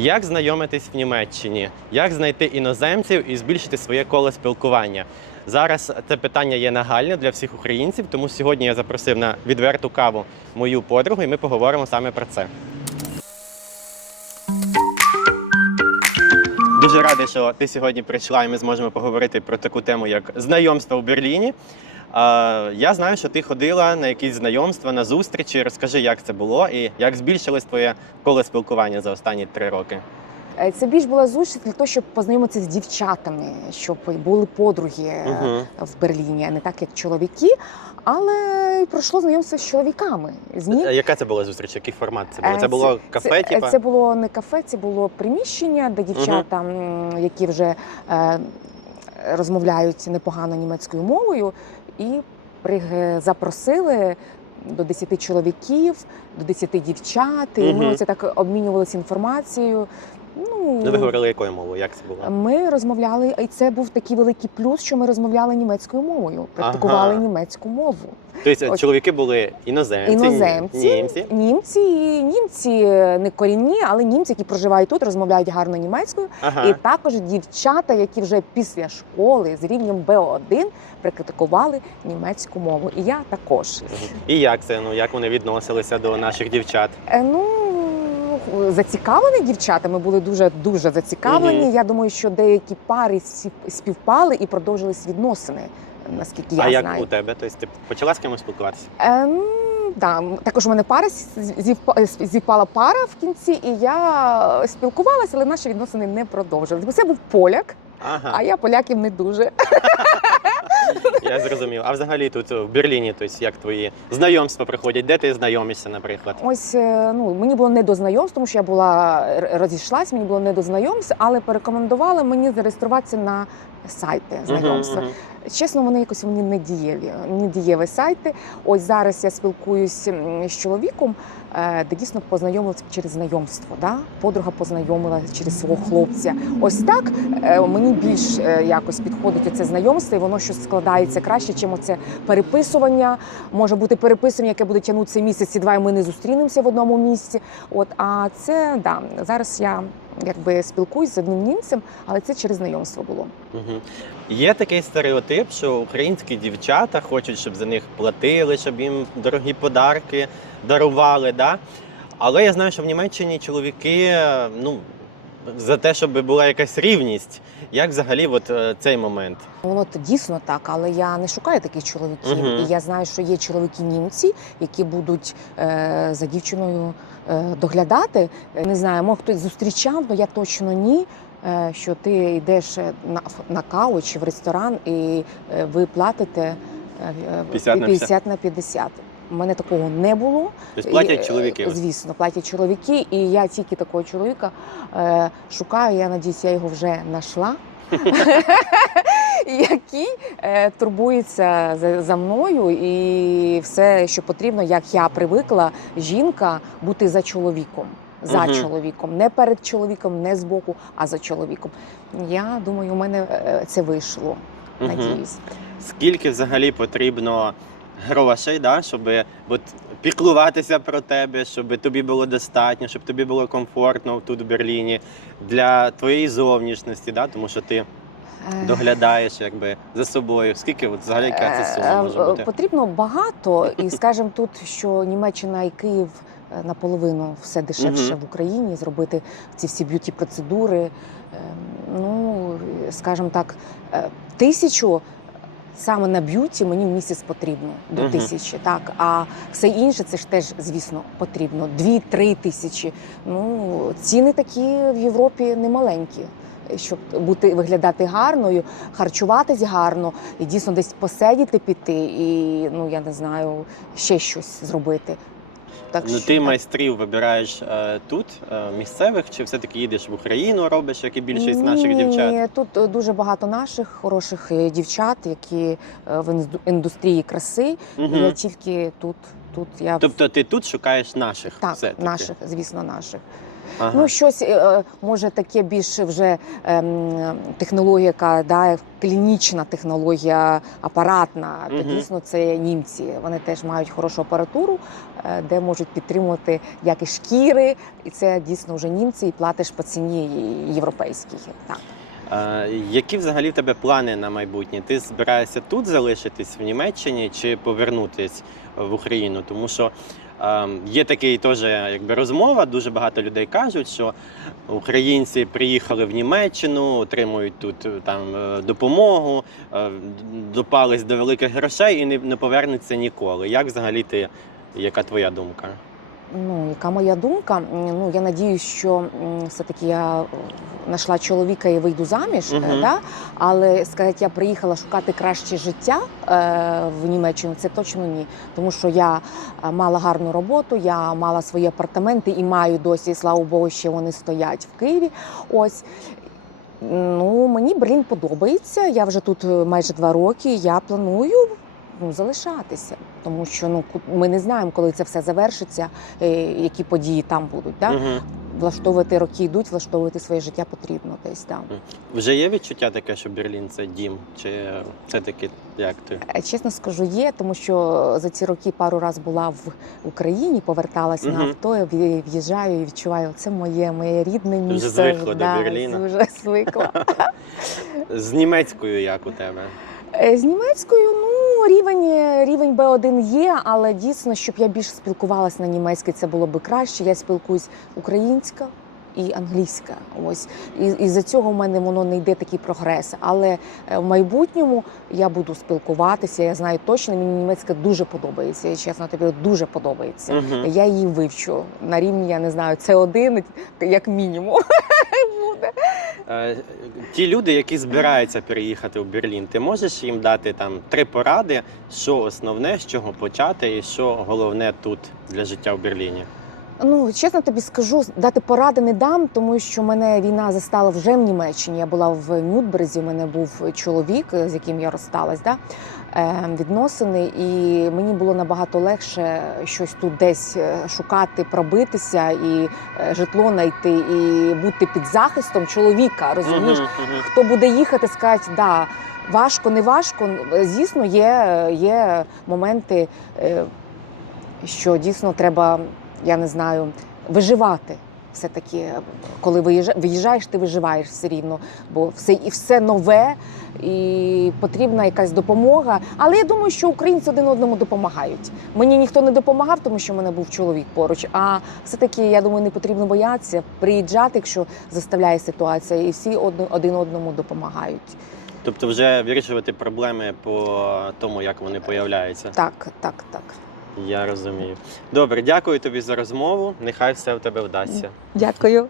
Як знайомитись в Німеччині? Як знайти іноземців і збільшити своє коло спілкування? Зараз це питання є нагальне для всіх українців, тому сьогодні я запросив на відверту каву мою подругу, і ми поговоримо саме про це. Дуже радий, що ти сьогодні прийшла, і ми зможемо поговорити про таку тему, як знайомство в Берліні. Я знаю, що ти ходила на якісь знайомства, на зустрічі. Розкажи, як це було і як збільшилось твоє коло спілкування за останні три роки. Е, Це більш була зустріч для того, щоб познайомитися з дівчатами, щоб були подруги е, Угу. в Берліні, а не так, як чоловіки. Але пройшло знайомство з чоловіками. З ним Яка це була зустріч? Який формат це було? Е, Це було кафе, це, типа? це було не кафе, це було приміщення, де дівчата, м, які вже е, розмовляють непогано німецькою мовою, і при- запросили до 10 чоловіків, до 10 дівчат. І ми оце так обмінювалися інформацією. Ну, Ну, ви говорили якою мовою? Як це було? ми розмовляли, і це був такий великий плюс, що ми розмовляли німецькою мовою, практикували Ага. німецьку мову. Тобто ось- чоловіки були іноземці, Іноземці, німці. німці, німці не корінні, але німці, які проживають тут, розмовляють гарно німецькою. Ага. І також дівчата, які вже після школи з рівнем Б1 практикували німецьку мову. І я також. І як це? Ну як вони відносилися до наших дівчат? Е, Ну зацікавлені дівчата. Ми були дуже дуже зацікавлені. Мгм. Я думаю, що деякі пари спів- співпали і продовжились відносини. Наскільки я а як у тебе? Тобто ти почала з кимось спілкуватися? Е, ну, да, також у мене пара з- зівпа- зівпала пара в кінці, і я спілкувалася, але наші відносини не продовжилися. Це був поляк, Ага, а я поляків не дуже. Я зрозумів. А взагалі тут в Берліні, тобто як твої знайомства проходять? Де ти знайомишся, наприклад? Ось е, ну мені було не до знайомств, тому що я була р- розійшлась, мені було не до знайомств, але порекомендували мені зареєструватися на сайти знайомства. Мгм, мгм. Чесно, вони якось вони не дієві, не дієві сайти. Ось зараз я спілкуюсь м, з чоловіком, е, де дійсно познайомилися через знайомство. Да? Подруга познайомила через свого хлопця. Ось так е, мені більш е, якось підходить оце знайомство, і воно щось складається краще, чим оце переписування. Може бути переписування, яке буде тягнутися місяці два, і ми не зустрінемося в одному місці. От а це да зараз я якби спілкуюсь з одним німцем, але це через знайомство було. Угу. Є такий стереотип, що українські дівчата хочуть, щоб за них платили, щоб їм дорогі подарки дарували. Да? Але я знаю, що в Німеччині чоловіки ну, за те, щоб була якась рівність. Як взагалі от, е, цей момент? Воно то дійсно так, але я не шукаю таких чоловіків. Мгм. І я знаю, що є чоловіки німці, які будуть е, за дівчиною е, доглядати. Е, Не знаю, може хтось зустрічав, але я точно ні. е, Що ти йдеш е, на, на каву чи в ресторан, і е, ви платите е, е, 50 на 50 на 50. У мене такого не було. Тобто платять е, чоловіки. Звісно, платять чоловіки, і я тільки такого чоловіка е, шукаю. Я надіюсь, я його вже знайшла. Який е, турбується за, за мною, і все, що потрібно, як я привикла, жінка бути за чоловіком. За Мгм. чоловіком, не перед чоловіком, не збоку, а за чоловіком. Я думаю, у мене е, це вийшло. Мгм. Надіюсь. Скільки взагалі потрібно грошей, да, щоб от, піклуватися про тебе, щоб тобі було достатньо, щоб тобі було комфортно тут в Берліні для твоєї зовнішності, да, тому що ти Е, доглядаєш якби за собою. Скільки от взагалі яка це сума Е, може е, бути? Потрібно багато, і скажемо тут, що Німеччина і Київ наполовину все дешевше в Україні. Зробити ці всі б'юті процедури. е, Ну скажімо так, тисячу. Саме на б'юті мені в місяць потрібно до угу. тисячі, так а все інше це ж теж, звісно, потрібно. Дві-три тисячі. Ну ціни такі в Європі немаленькі. Щоб бути виглядати гарною, харчуватись гарно, і дійсно десь посидіти, піти, і ну я не знаю, ще щось зробити. Так Ну що ти так. майстрів вибираєш е, тут, е, місцевих, чи все-таки їдеш в Україну, робиш, як і більшість наших дівчат? Ні, Тут е, дуже багато наших хороших е, дівчат, які е, в інду- індустрії краси. Угу. Я тільки тут, тут я Тобто ти тут шукаєш наших так, все-таки? наших, звісно, наших. Ага. Ну, щось е, може таке більше вже ем, технологія, яка да, клінічна технологія, апаратна. То дійсно це німці. Вони теж мають хорошу апаратуру, е, де можуть підтримувати як і шкіри, і це дійсно вже німці, і платиш по ціні європейській. Так. А, які взагалі в тебе плани на майбутнє? Ти збираєшся тут залишитись в Німеччині чи повернутись в Україну? Тому що є такий теж якби розмова. Дуже багато людей кажуть, що українці приїхали в Німеччину, отримують тут е, там е, допомогу, е, допались до великих грошей і не повернуться ніколи. Як взагалі ти? Яка твоя думка? Ну, яка моя думка? Ну, я надіюсь, що все-таки я е, знайшла чоловіка і вийду заміж. Мгм. Да? Але сказати, я приїхала шукати краще життя е, в Німеччину, це точно ні. Тому що я е, мала гарну роботу, я мала свої апартаменти і маю досі, слава Богу, ще вони стоять в Києві. Ось. Ну, мені Берлін подобається. Я вже тут е, майже два роки. Я планую ну, залишатися, тому що ну ми не знаємо, коли це все завершиться, е, які події там будуть. Да? Угу. Влаштовувати роки йдуть, влаштовувати своє життя потрібно десь там. Вже є відчуття таке, що Берлін це дім? Чи це таки як ти? Е, Чесно скажу, є, тому що за ці роки пару раз була в Україні, поверталась на авто, в'їжджаю і відчуваю, це моє, моє рідне вже місце. звикла до Берліна? Вже звикла. З німецькою як у тебе? Е, З німецькою, ну рівень, рівень B1 є, але дійсно, щоб я більше спілкувалася на німецькій, це було би краще. Я спілкуюсь українська і англійська. Ось і, і за цього в мене воно не йде такий прогрес. Але е, в майбутньому я буду спілкуватися. Я знаю точно, мені німецька дуже подобається. Я чесно тобі дуже подобається. Угу. Я її вивчу на рівні, я не знаю, це один як мінімум. буде. Е, ті люди, які збираються переїхати в Берлін, ти можеш їм дати там три поради, що основне, з чого почати, і що головне тут для життя в Берліні? Ну, чесно тобі скажу, дати поради не дам, тому що мене війна застала вже в Німеччині. Я була в Нюрнберзі, у мене був чоловік, з яким я розсталась, да? е, відносини, і мені було набагато легше щось тут десь е, шукати, пробитися і е, житло знайти, і бути під захистом чоловіка. Розумієш, хто буде їхати, сказати, да, важко, не важко. Звісно, є, є моменти, що дійсно треба, я не знаю, виживати. Все-таки, коли виїжджаєш, ти виживаєш все рівно, бо все і все нове, і потрібна якась допомога. Але я думаю, що українці один одному допомагають. Мені ніхто не допомагав, тому що в мене був чоловік поруч. А все-таки, я думаю, не потрібно боятися приїжджати, якщо заставляє ситуація, і всі один одному допомагають. Тобто вже вирішувати проблеми по тому, як вони появляються. Так, так, так. Я розумію. Добре, дякую тобі за розмову. Нехай все в тебе вдасться. Дякую.